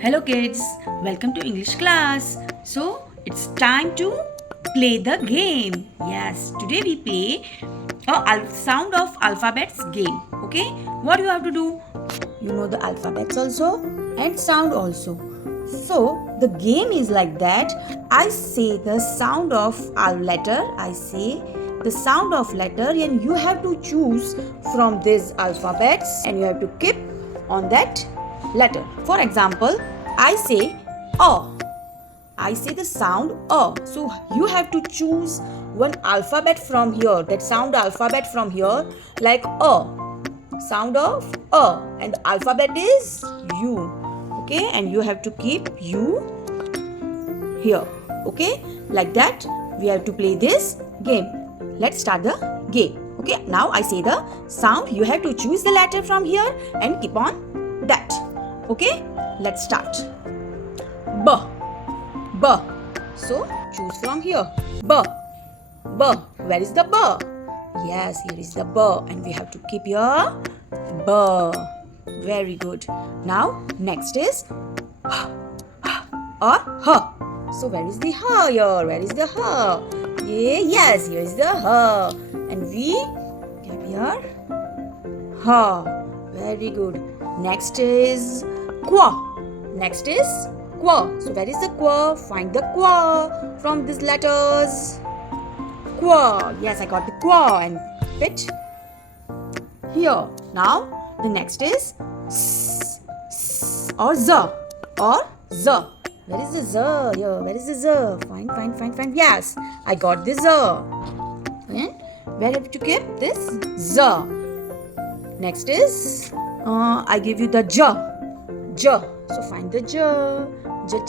Hello kids, welcome to English class. So it's time to play the game. Yes, today we play a sound of alphabets game. Okay, what you have to do? You know the alphabets also and sound also. So the game is like that. I say the sound of a letter. I say the sound of letter, and you have to choose from these alphabets, and you have to keep on that letter. For example, I say A. I say the sound A. So you have to choose one alphabet from here, that sound alphabet from here, like A. Sound of A. And the alphabet is U. Okay, and you have to keep U here. Okay, like that we have to play this game. Let's start the game. Okay, now I say the sound. You have to choose the letter from here and keep on that. Okay, let's start. B. B. So choose from here. B. B. Where is the B? Yes, here is the B, and we have to keep here B. Very good. Now next is H or H. So where is the H here? Where is the H? Yes, here is the H, and we keep here H. Very good. Next is Qua. Next is Qua. So where is the Qua? Find the Qua from these letters. Qua. Yes, I got the Qua and fit here. Now the next is S, S or Z or Z. Where is the Z here? Where is the Z? Find. Yes, I got the Z. And where have to keep this Z? Next is I give you the J. J. So find the J. J.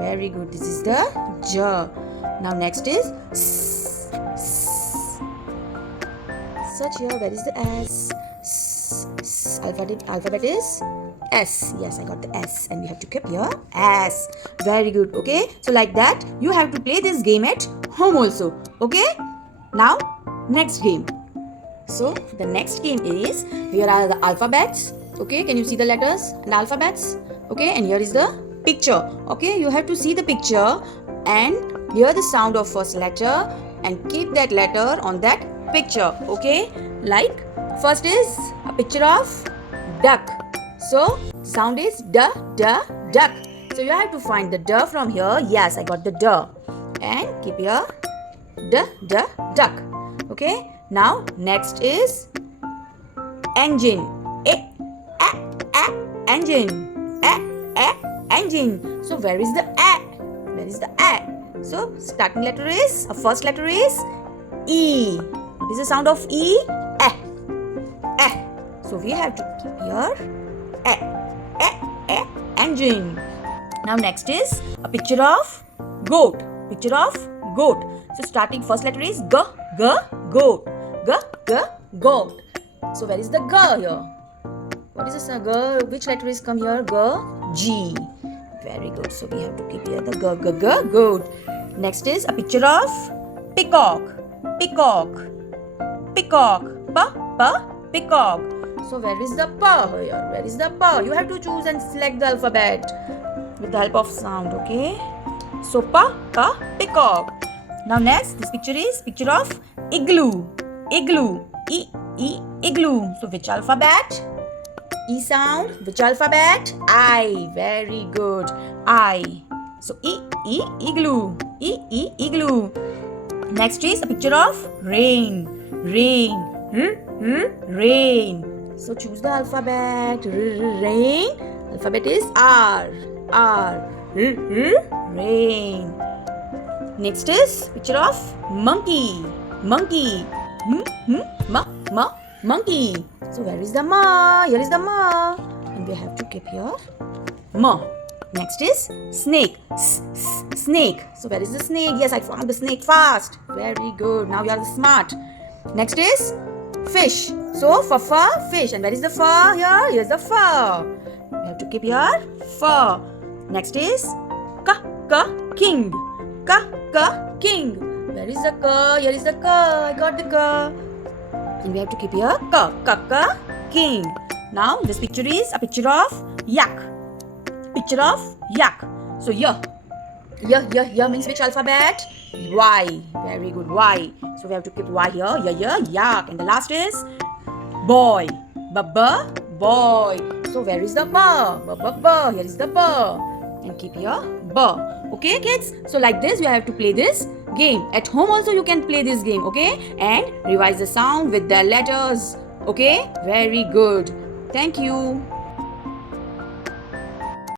Very good. This is the J. Now next is S. S. Search here. Where is the S? S. Alphabet is S. Yes, I got the S, and we have to keep here S. Very good. Okay, so like that you have to play this game at home also. Okay, now next game. So the next game is, here are the alphabets. Okay, can you see the letters and alphabets? Okay, and here is the picture. Okay, you have to see the picture and hear the sound of first letter and keep that letter on that picture. Okay, like first is a picture of duck. So sound is duck. So you have to find the duck from here. Yes, I got the duck, and keep here duck. Okay, now next is engine. Engine. Engine. So where is the A? Where is the A? So starting letter is, first letter is E. What is the sound of E? Eh. So we have to keep here engine. Now next is a picture of goat. Picture of goat. So starting first letter is G. Goat. Goat. So where is the G here? What is this G? Which letter is come here? G. Very good. So we have to keep here the G. Goat. Next is a picture of peacock. Peacock. Peacock. So where is the P here? Where is the P? You have to choose and select the alphabet with the help of sound. Okay. So peacock. Now next, this picture is picture of igloo. Igloo. So which alphabet? E sound. Which alphabet? I. Very good. I. So igloo. Igloo. Next is a picture of rain. Rain. So choose the alphabet. Rain. Alphabet is R. Rain. Next is picture of monkey. Monkey. So where is the ma? Here is the ma, and we have to keep here ma. Next is snake. Snake. So where is the snake? Yes, I found the snake fast. Very good. Now you are smart. Next is fish. So for fish. And where is the fur here? Here's the fur. We have to keep here fur. Next is king. King. Where is the K? Here is the K. I got the K. And we have to keep here king. Now this picture is a picture of yak. Picture of yak. So yeah means which alphabet? Y. Very good. Y. So we have to keep Y here. Yeah, yak. And the last is boy. Boy. So where is the ba? Here is the ba. And keep here ba. Okay, kids? So like this, you have to play this game. At home also you can play this game, okay? And revise the sound with the letters. Okay? Very good. Thank you.